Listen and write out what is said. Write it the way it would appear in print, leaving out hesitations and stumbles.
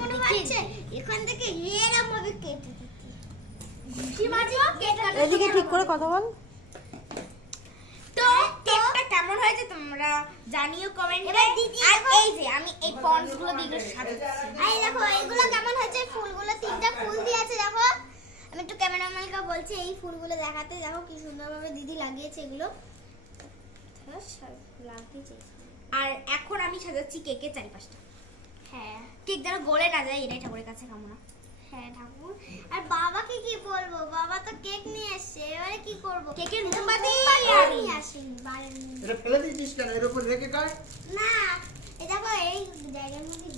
মনে হচ্ছে এখান থেকে এরকম ভাবে কেটে এদিকে ঠিক করে কথা বল। তো কেকটা কেমন হয়েছে তোমরা জানিও কমেন্টে। আর এই যে আমি এই পন্ডস গুলো দিয়ে সাজাচ্ছি। এই দেখো এগুলো কেমন হয়েছে, ফুলগুলো তিনটা ফুল দিয়েছে দেখো। আমি একটু ক্যামেরাম্যানকে বলছি এই ফুলগুলো দেখাতে, দেখো কি সুন্দরভাবে দিদি লাগিয়েছে এগুলো। লাগিয়েছে। আর এখন আমি সাজাচ্ছি কেকের চারিপাশটা। হ্যাঁ কেক যেন গলে না যায় এটাই ঠাকুরের কাছে কামনা। হ্যাঁ ঠাকুর। আর বাবাকে কি বলবো, বাবা তো কেক নিয়ে এসেছে, এবারে কি করব? কেকের মোমবাতি নিয়ে আসেনি বাড়ির। এটা ফেলে দিয়েছিস কেন? এর উপর রেখে কাট না এই দেখো এই জায়গার মধ্যে